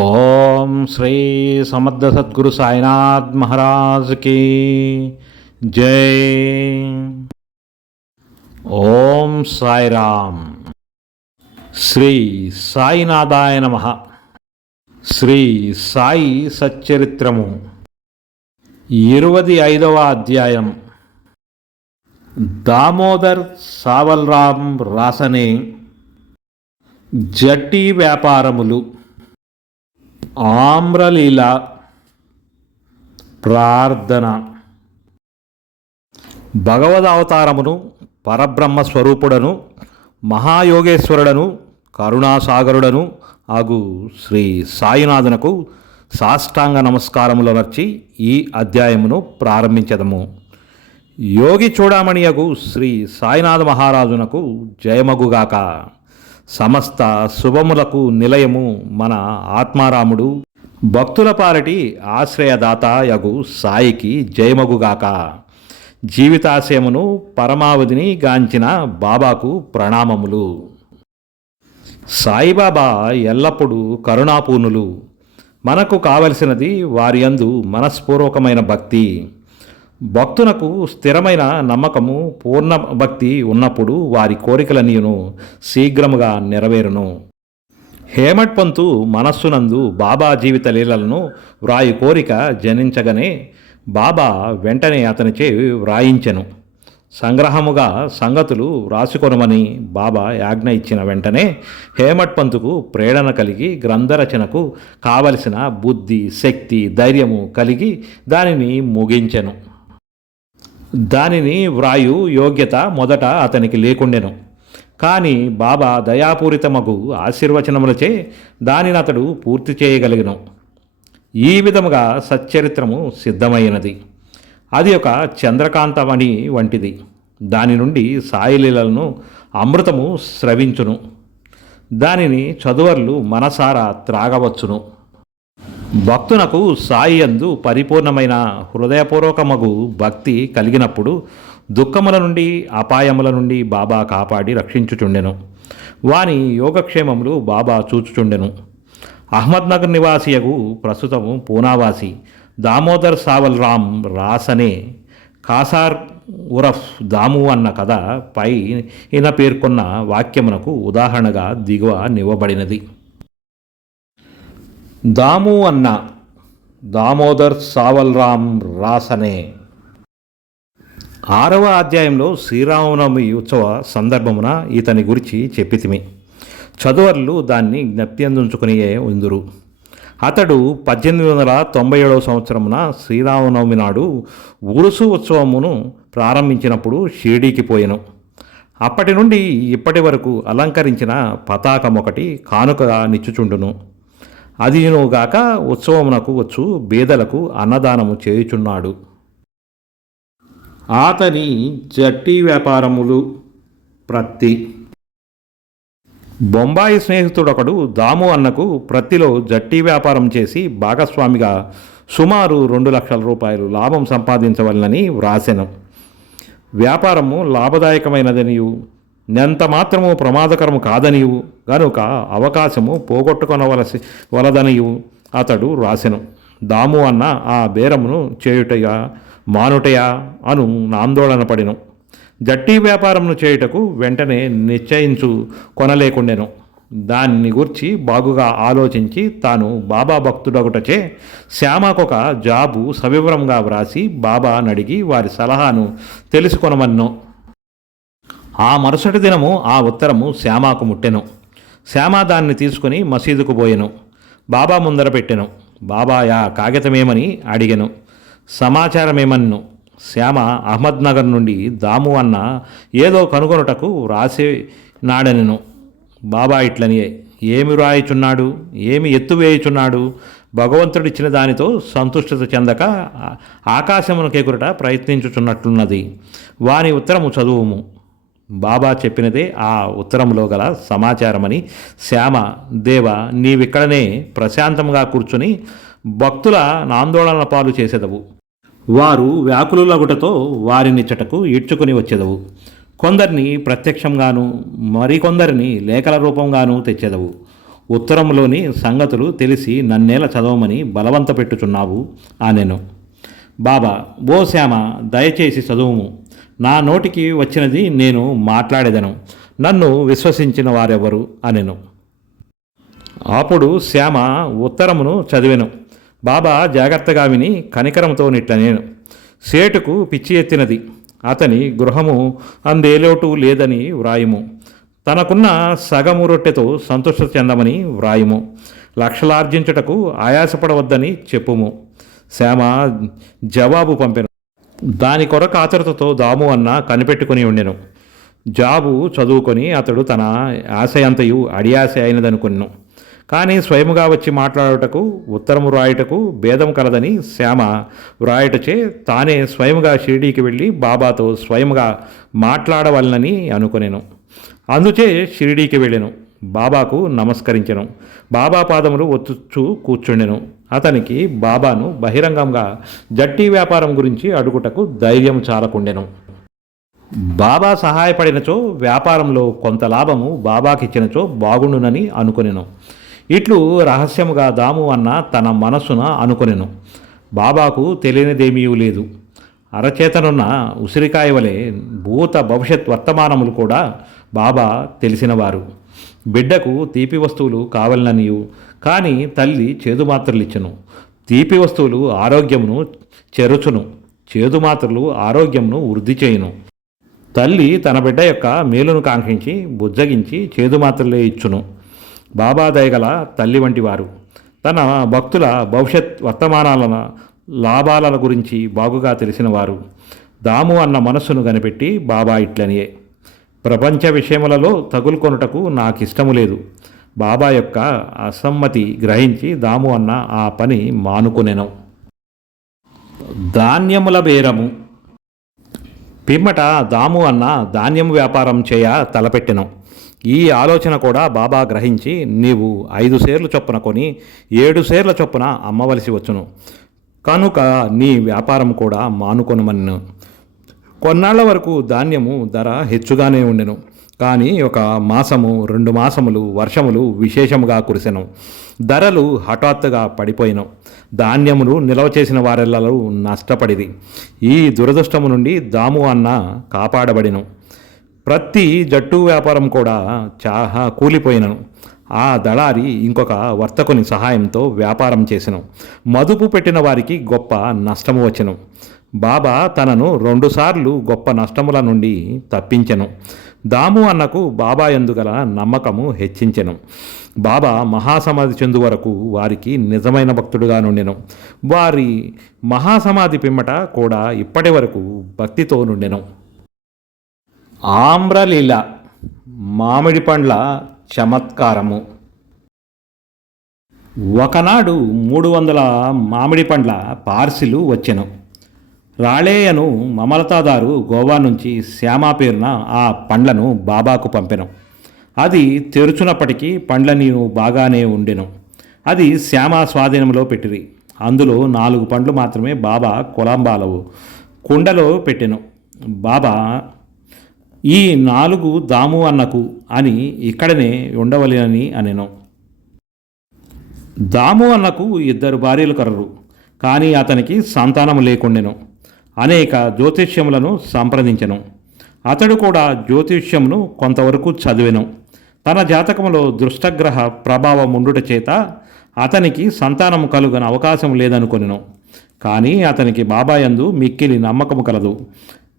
ఓం శ్రీ సమర్థ సద్గురు సాయినాథ్ మహారాజ్కి జై. ఓం సాయిరామ్. శ్రీ సాయినాథాయ నమ. శ్రీ సాయి సచ్చరిత్రము. ఇరువది ఐదవ అధ్యాయం. దామోదర్ సావల్రామ్ రాసనే జట్టి వ్యాపారములు. ఆమ్రలీల ప్రార్థన. భగవద్ అవతారమును పరబ్రహ్మ స్వరూపుడను మహాయోగేశ్వరుడను కరుణాసాగరుడను ఆగు శ్రీ సాయినాథునకు సాష్టాంగ నమస్కారములు నర్చి ఈ అధ్యాయమును ప్రారంభించదము. యోగి చూడమణియగు శ్రీ సాయినాథ మహారాజునకు జయమగుగాక. సమస్త శుభములకు నిలయము మన ఆత్మారాముడు. భక్తుల పారటి ఆశ్రయదాత యగు సాయికి జయమగుగాక. జీవితాశయమును పరమావధిని గాంచిన బాబాకు ప్రణామములు. సాయిబాబా ఎల్లప్పుడూ కరుణాపూర్ణులు. మనకు కావలసినది వారి యందు మనస్పూర్వకమైన భక్తి. భక్తునకు స్థిరమైన నమ్మకము పూర్ణ భక్తి ఉన్నప్పుడు వారి కోరికలన్నీను శీఘ్రముగా నెరవేరును. హేమట్ పంతు మనస్సునందు బాబా జీవిత లీలలను వ్రాయి కోరిక జనించగనే బాబా వెంటనే అతనిచే వ్రాయించెను. సంగ్రహముగా సంగతులు వ్రాసుకొనమని బాబా యాజ్ఞ ఇచ్చిన వెంటనే హేమట్ పంతుకు ప్రేరణ కలిగి గ్రంథరచనకు కావలసిన బుద్ధి శక్తి ధైర్యము కలిగి దానిని ముగించెను. దానిని వ్రాయు యోగ్యత మొదట అతనికి లేకుండెను. కానీ బాబా దయాపూరితమగు ఆశీర్వచనములచే దానిని అతడు పూర్తి చేయగలిగను. ఈ విధముగా సచ్చరిత్రము సిద్ధమైనది. అది ఒక చంద్రకాంతమణి వంటిది. దాని నుండి సాయిలీలను అమృతము స్రవించును. దానిని చదువర్లు మనసారా త్రాగవచ్చును. భక్తునకు సాయి యందు పరిపూర్ణమైన హృదయపూర్వకమగు భక్తి కలిగినప్పుడు దుఃఖముల నుండి అపాయముల నుండి బాబా కాపాడి రక్షించుచుండెను. వాని యోగక్షేమములు బాబా చూచుచుండెను. అహ్మద్నగర్ నివాసియగు ప్రస్తుతము పూనావాసి. దామోదర్ సావల్ రామ్ రాసనే కాసార్ ఉరఫ్ దాము అన్న కథ పై ఈయన పేర్కొన్న వాక్యమునకు ఉదాహరణగా దిగువ నివ్వబడినది. దాము అన్న దామోదర్ సావల్రామ్ రాసనే. ఆరవ అధ్యాయంలో శ్రీరామనవమి ఉత్సవ సందర్భమున ఇతని గురించి చెప్పితిమి. చదువర్లు దాన్ని జ్ఞప్తి ఉందురు. అతడు పద్దెనిమిది వందల తొంభై ఏడవ సంవత్సరమున శ్రీరామనవమి నాడు ఉరుసు ఉత్సవమును ప్రారంభించినప్పుడు షిరిడీకి పోయెను. అప్పటి నుండి ఇప్పటి వరకు అలంకరించిన పతాకం ఒకటి కానుకగా నిచ్చుచుండును. అదినుగాక ఉత్సవమునకు వచ్చు బీదలకు అన్నదానము చేయుచున్నాడు. అతని జట్టి వ్యాపారములు ప్రత్తి బొంబాయి స్నేహితుడొకడు దాము అన్నకు ప్రత్తిలో జట్టి వ్యాపారం చేసి భాగస్వామిగా సుమారు రెండు లక్షల రూపాయలు లాభం సంపాదించవలనని వ్రాసెను. వ్యాపారము లాభదాయకమైనదనియు ఎంత మాత్రము ప్రమాదకరము కాదనియు గనుక అవకాశము పోగొట్టుకొనవలసి వలదనియు అతడు రాసెను. దాము అన్న ఆ బేరమును చేయుటయా మానుటయా అను ఆందోళన పడిను. జట్టి వ్యాపారమును చేయుటకు వెంటనే నిశ్చయించు కొనలేకుండెను. దాన్ని గుర్చి బాగుగా ఆలోచించి తాను బాబా భక్తుడొకటచే శ్యామకొక జాబు సవివరంగా వ్రాసి బాబా నడిగి వారి సలహాను తెలుసుకొనమన్నో ఆ మరుసటి దినము ఆ ఉత్తరము శ్యామాకు ముట్టెను. శ్యామ దాన్ని తీసుకుని మసీదుకు పోయెను. బాబా ముందర పెట్టెను. బాబాయా కాగితమేమని అడిగెను. సమాచారమేమన్ను? శ్యామ అహ్మద్నగర్ నుండి దాము అన్న ఏదో కనుగొనుటకు రాసి నాడనెను. బాబా ఇట్లని ఏమి రాయిచున్నాడు ఏమి ఎత్తు వేయుచున్నాడు? భగవంతుడిచ్చిన దానితో సంతుష్టత చెందక ఆకాశమునకెగురట ప్రయత్నించుచున్నట్లున్నది. వాని ఉత్తరము చదువుము. బాబా చెప్పినదే ఆ ఉత్తరంలో గల సమాచారమని శ్యామ దేవ నీవిక్కడనే ప్రశాంతంగా కూర్చుని భక్తుల నాందోళన పాలు చేసేదవు. వారు వ్యాకులులగుటతో వారినిచ్చటకు ఈడ్చుకుని వచ్చేదవు. కొందరిని ప్రత్యక్షంగాను మరికొందరిని లేఖల రూపంగాను తెచ్చేదవు. ఉత్తరంలోని సంగతులు తెలిసి నన్నేల చదవమని బలవంత పెట్టుచున్నావు ఆనెను బాబా ఓ శ్యామ దయచేసి చదువుము. నా నోటికి వచ్చినది నేను మాట్లాడేదను. నన్ను విశ్వసించిన వారెవరు అనెను. అప్పుడు శ్యామ ఉత్తరమును చదివెను. బాబా జాగ్రత్తగా విని కనికరంతో నిట్ల నేను సేటుకు పిచ్చి ఎత్తినది. అతని గృహము అందేలోటు లేదని వ్రాయుము. తనకున్న సగము రొట్టెతో సంతోష చెందమని వ్రాయుము. లక్షలార్జించుటకు ఆయాసపడవద్దని చెప్పుము. శ్యామ జవాబు పంపెను. దాని కొరకు ఆతృతతో దాము అన్న కనిపెట్టుకుని ఉండెను. జాబు చదువుకొని అతడు తన ఆశయంతయు అడియాశ అయినదనుకున్నాను కానీ స్వయముగా వచ్చి మాట్లాడుటకు ఉత్తరము వ్రాయుటకు భేదం కలదని శ్యామ వ్రాయుటచే తానే స్వయముగా షిరిడీకి వెళ్ళి బాబాతో స్వయముగా మాట్లాడవలనని అనుకునేను. అందుచే షిరిడీకి వెళ్ళాను. బాబాకు నమస్కరించెను. బాబా పాదములు ఒత్తుచూ కూర్చుండెను. అతనికి బాబాను బహిరంగంగా జట్టి వ్యాపారం గురించి అడుగుటకు ధైర్యం చాలకుండెను. బాబా సహాయపడినచో వ్యాపారంలో కొంత లాభము బాబాకిచ్చినచో బాగుండునని అనుకొనెను. ఇట్లు రహస్యముగా దాము అన్న తన మనస్సున అనుకొనెను. బాబాకు తెలియనిదేమీ లేదు. అరచేతనున్న ఉసిరికాయ వలె భూత భవిష్యత్ వర్తమానములు కూడా బాబా తెలిసినవారు. బిడ్డకు తీపి వస్తువులు కావాలననియు కానీ తల్లి చేదు మాత్రలు ఇచ్చును తీపి వస్తువులు ఆరోగ్యమును చెరుచును. చేదు మాత్రలు ఆరోగ్యమును వృద్ధి చేయును. తల్లి తన బిడ్డ యొక్క మేలును కాంక్షించి బుజ్జగించి చేదు మాత్రలే ఇచ్చును. బాబా దయగల తల్లి వంటి వారు తన భక్తుల భవిష్యత్ వర్తమానాలను లాభాల గురించి బాగుగా తెలిసినవారు దాము అన్న మనస్సును కనిపెట్టి బాబా ఇట్లనియే. ప్రపంచ విషయములలో తగులుకొనుటకు నాకు ఇష్టము లేదు. బాబా యొక్క అసమ్మతి గ్రహించి దాము అన్న ఆ పని మానుకునెను. ధాన్యముల బేరము. పిమ్మట దాము అన్న ధాన్యం వ్యాపారం చేయ తలపెట్టెను. ఈ ఆలోచన కూడా బాబా గ్రహించి నీవు ఐదు సేర్లు చొప్పున కొని ఏడు సేర్ల చొప్పున అమ్మవలసి వచ్చును. కనుక నీ వ్యాపారం కూడా మానుకొనమన్ను కొన్నాళ్ళ వరకు ధాన్యము ధర హెచ్చుగానే ఉండెను. కానీ ఒక మాసము రెండు మాసములు వర్షములు విశేషముగా కురిసెను. ధరలు హఠాత్తుగా పడిపోయినం. ధాన్యములు నిల్వ చేసిన వారెల్లలో నష్టపడిది ఈ దురదృష్టము నుండి దాము అన్న కాపాడబడిను. ప్రతి జట్టు వ్యాపారం కూడా చాహా కూలిపోయినను. ఆ దళారి ఇంకొక వర్తకుని సహాయంతో వ్యాపారం చేసెను. మదుపు పెట్టిన వారికి గొప్ప నష్టము వచ్చెను. బాబా తనను రెండుసార్లు గొప్ప నష్టముల నుండి తప్పించెను. దాము అన్నకు బాబా ఎందుగల నమ్మకము హెచ్చించెను. బాబా మహాసమాధి చెందు వరకు వారికి నిజమైన భక్తుడుగా నుండెను. వారి మహాసమాధి పిమ్మట కూడా ఇప్పటి వరకు భక్తితో నుండెను. ఆమ్రలీల మామిడి పండ్ల చమత్కారము. ఒకనాడు మూడు వందల మామిడి పండ్ల పార్సిలు వచ్చెను. రాళేయను మమలతాదారు గోవా నుంచి శ్యామా పేరున ఆ పండ్లను బాబాకు పంపెను. అది తెరుచున్నప్పటికీ పండ్ల నీవు బాగానే ఉండెను. అది శ్యామ స్వాధీనంలో పెట్టిరి. అందులో నాలుగు పండ్లు మాత్రమే బాబా కొలంబాలవు కుండలో పెట్టెను. బాబా ఈ నాలుగు దాము అన్నకు అని ఇక్కడనే ఉండవలెనని అనెను. దాము అన్నకు ఇద్దరు భార్యలు కర్రరు. కానీ అతనికి సంతానం లేకుండెను. అనేక జ్యోతిష్యములను సంప్రదించెను. అతడు కూడా జ్యోతిష్యమును కొంతవరకు చదివెను. తన జాతకములో దృష్టగ్రహ ప్రభావం ఉండుట చేత అతనికి సంతానం కలుగని అవకాశం లేదనుకొనెను. కానీ అతనికి బాబాయందు మిక్కిలి నమ్మకము కలదు.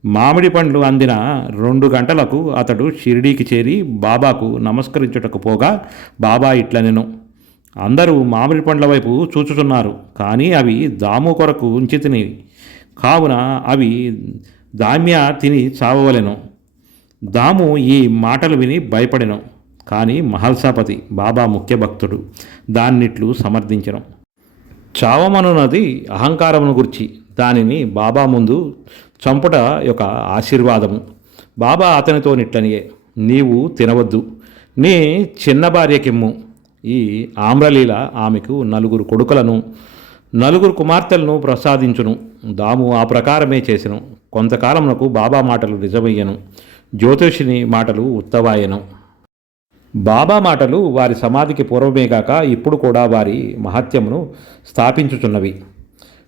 మామిడి పండ్లు అందిన రెండు గంటలకు అతడు షిరిడీకి చేరి బాబాకు నమస్కరించుటకు పోగా బాబా ఇట్లనెను. అందరూ మామిడి పండ్ల వైపు చూచుతున్నారు కానీ అవి దాము కొరకు ఉంచితిని కావున అవి దామ్య తిని చావవలెను. దాము ఈ మాటలు విని భయపడెను. కానీ మహల్సాపతి బాబా ముఖ్య భక్తుడు దాన్నిట్లు సమర్థించను. చావమనున్నది అహంకారమును గుర్చి దానిని బాబా ముందు చంపుట యొక్క ఆశీర్వాదము. బాబా అతనితో నిట్లనియే నీవు తినవద్దు. నీ చిన్న భార్యకిమ్ము. ఈ ఆమ్రలీల ఆమెకు నలుగురు కొడుకులను నలుగురు కుమార్తెలను ప్రసాదించును. దాము ఆ ప్రకారమే చేసెను. కొంతకాలమునకు బాబా మాటలు నిజమయ్యను. జ్యోతిషిని మాటలు ఉత్తవాయను. బాబా మాటలు వారి సమాధికి పూర్వమే కాక ఇప్పుడు కూడా వారి మహత్యమును స్థాపించుచున్నవి.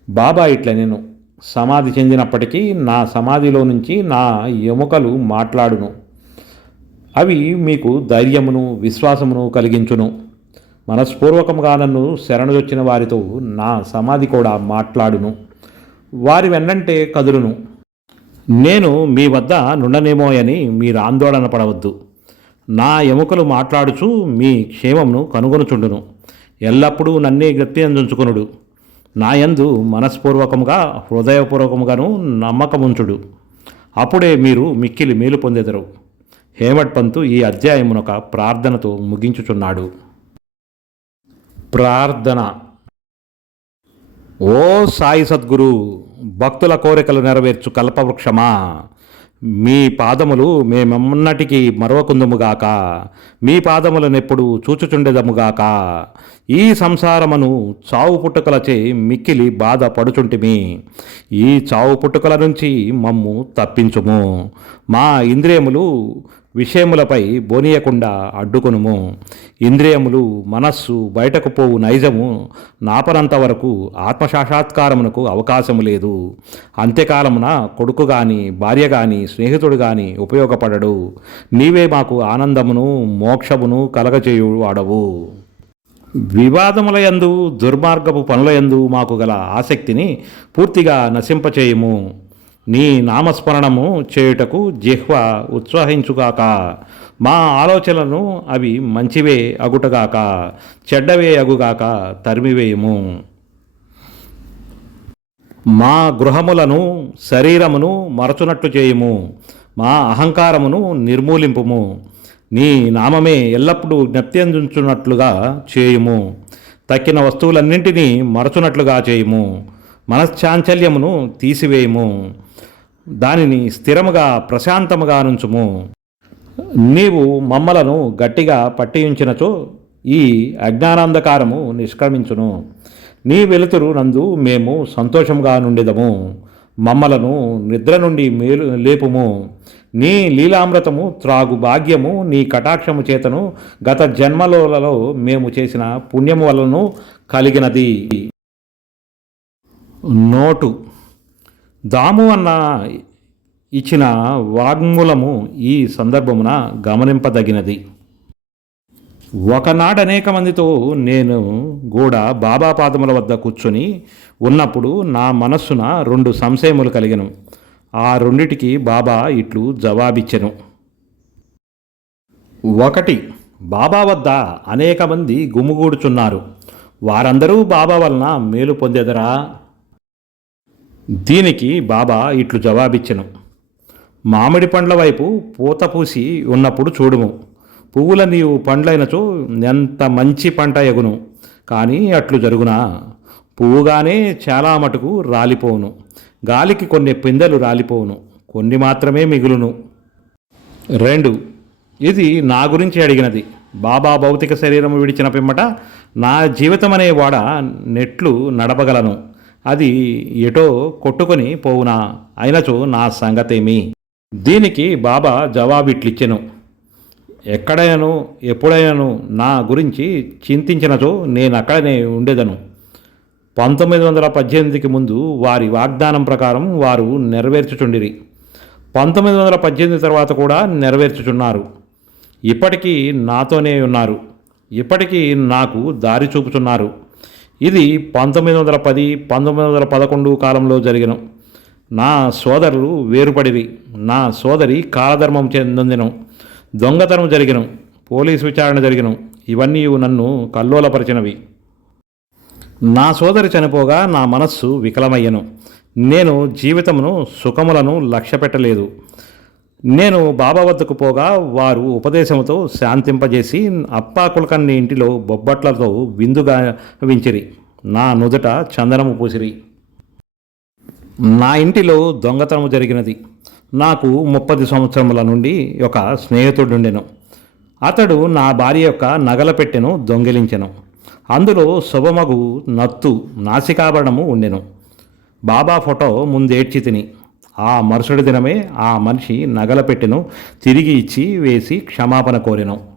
బాబా ఇట్ల నేను. సమాధి చెందినప్పటికీ నా సమాధిలో నుంచి నా ఎముకలు మాట్లాడును. అవి మీకు ధైర్యమును విశ్వాసమును కలిగించును. మనస్పూర్వకంగా నన్ను శరణుదొచ్చిన వారితో నా సమాధి కూడా మాట్లాడును. వారి వెన్నంటే కదులును. నేను మీ వద్ద నుండనేమోయని మీరు ఆందోళన పడవద్దు. నా ఎముకలు మాట్లాడుచు మీ క్షేమంను కనుగొనుచుండును. ఎల్లప్పుడూ నన్నే గట్టి అందించుకునుడు. నా యందు మనస్పూర్వకముగా హృదయపూర్వకముగాను నమ్మకముంచుడు. అప్పుడే మీరు మిక్కిలి మేలు పొందెదరు. హేమట్ పంతు ఈ అధ్యాయమునొక ప్రార్థనతో ముగించుచున్నాడు. ప్రార్థన. ఓ సాయి సద్గురు భక్తుల కోరికలు నెరవేర్చు కల్పవృక్షమా. మీ పాదములు మేమెన్నటికీ మరవకుందుముగాక. మీ పాదములనెప్పుడు చూచుచుండెదముగాక. ఈ సంసారమును చావు పుట్టుకలచే మిక్కిలి బాధపడుచుంటిమి. ఈ చావు పుట్టుకల నుంచి మమ్ము తప్పించుము. మా ఇంద్రియములు విషయములపై బోనియకుండా అడ్డుకొనుము. ఇంద్రియములు మనస్సు బయటకు పోవు నైజము. నాపనంత వరకు ఆత్మసాక్షాత్కారమునకు అవకాశము లేదు. అంత్యకాలమున కొడుకు గాని భార్య గాని స్నేహితుడు గాని ఉపయోగపడడు. నీవే మాకు ఆనందమును మోక్షమును కలగచేయు వాడవు వివాదముల యందు దుర్మార్గపు పనుల యందు మాకు గల ఆసక్తిని పూర్తిగా నశింపచేయము. నీ నామస్మరణము చేయుటకు జిహ్వ ఉత్సాహించుగాక. మా ఆలోచనలను అవి మంచివే అగుటగాక చెడ్డవే అగుగాక తరిమివేయము. మా గృహములను శరీరమును మరచునట్లు చేయుము. మా అహంకారమును నిర్మూలింపుము. నీ నామమే ఎల్లప్పుడూ జ్ఞప్తించున్నట్లుగా చేయుము. తక్కిన వస్తువులన్నింటినీ మరచునట్లుగా చేయుము. మనశ్చాంచల్యమును తీసివేయము. దానిని స్థిరముగా ప్రశాంతముగా నుంచుము. నీవు మమ్మలను గట్టిగా పట్టించినచో ఈ అజ్ఞానాంధకారము నిష్క్రమించును. నీ వెలుతురు నందు మేము సంతోషంగా నుండిదము. మమ్మలను నిద్ర నుండి మేలు లేపుము. నీ లీలామృతము త్రాగు భాగ్యము నీ కటాక్షము చేతను గత జన్మలలో మేము చేసిన పుణ్యము వలన కలిగినది. నోటు దాము అన్న ఇచ్చిన వాగ్మూలము ఈ సందర్భమున గమనింపదగినది. ఒకనాడు అనేక మందితో నేను కూడా బాబా పాదముల వద్ద కూర్చొని ఉన్నప్పుడు నా మనస్సున రెండు సంశయములు కలిగను. ఆ రెండిటికి బాబా ఇట్లు జవాబిచ్చెను. ఒకటి బాబా వద్ద అనేక మంది గుమిగూడుచున్నారు. వారందరూ బాబా వలన మేలు పొందెదరా? దీనికి బాబా ఇట్లు జవాబిచ్చను. మామిడి పండ్ల వైపు పూత పూసి ఉన్నప్పుడు చూడుము. పువ్వుల నీవు పండ్లైనచో ఎంత మంచి పంట ఎగును. కానీ అట్లు జరుగునా? పువ్వుగానే చాలా మటుకు రాలిపోవును. గాలికి కొన్ని పిందెలు రాలిపోవును. కొన్ని మాత్రమే మిగులును. రెండు ఇది నా గురించి అడిగినది. బాబా భౌతిక శరీరం విడిచిన పిమ్మట నా జీవితం అనే వాడ నెట్లు నడపగలను. అది ఎటో కొట్టుకొని పోవునా? అయినచో నా సంగతేమి? దీనికి బాబా జవాబిట్లిచ్చెను. ఎక్కడైనాను ఎప్పుడైనాను నా గురించి చింతించినచో నేను అక్కడనే ఉండేదను. పంతొమ్మిది వందల పద్దెనిమిదికి ముందు వారి వాగ్దానం ప్రకారం వారు నెరవేర్చుచుండిరి. పంతొమ్మిది వందల పద్దెనిమిది తర్వాత కూడా నెరవేర్చుచున్నారు. ఇప్పటికీ నాతోనే ఉన్నారు. ఇప్పటికీ నాకు దారి చూపుతున్నారు ఇది పంతొమ్మిది వందల పది పంతొమ్మిది వందల పదకొండు కాలంలో జరిగిన. నా సోదరులు వేరుపడిరి. నా సోదరి కాలధర్మం చెందిన. దొంగతనం జరిగిన. పోలీసు విచారణ జరిగిన. ఇవన్నీ నన్ను కల్లోలపరిచినవి. నా సోదరి చనిపోగా నా మనస్సు వికలమయ్యను. నేను జీవితమును సుఖములను లక్ష్య పెట్టలేదు నేను బాబా వద్దకు పోగా వారు ఉపదేశంతో శాంతింపజేసి అప్పా కులకన్ని ఇంటిలో బొబ్బట్లతో విందుగా వించిరి. నా నుదుట చందనము పూసిరి. నా ఇంటిలో దొంగతనము జరిగినది. నాకు ముప్పది సంవత్సరముల నుండి ఒక స్నేహితుడుండెను. అతడు నా భార్య యొక్క నగల పెట్టెను దొంగిలించెను. అందులో శుభమగు నత్తు నాసికాభరణము ఉండెను. బాబా ఫోటో ముందేడ్చి తిని ఆ మరుసటి దినమే ఆ మనిషి నగల పెట్టెను తిరిగి ఇచ్చి వేసి క్షమాపణ కోరిను.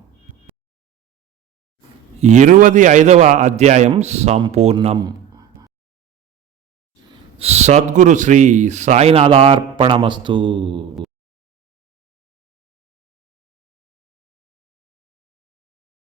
ఇరువది ఐదవ అధ్యాయం సంపూర్ణం. సద్గురు శ్రీ సాయినాథార్పణమస్తు.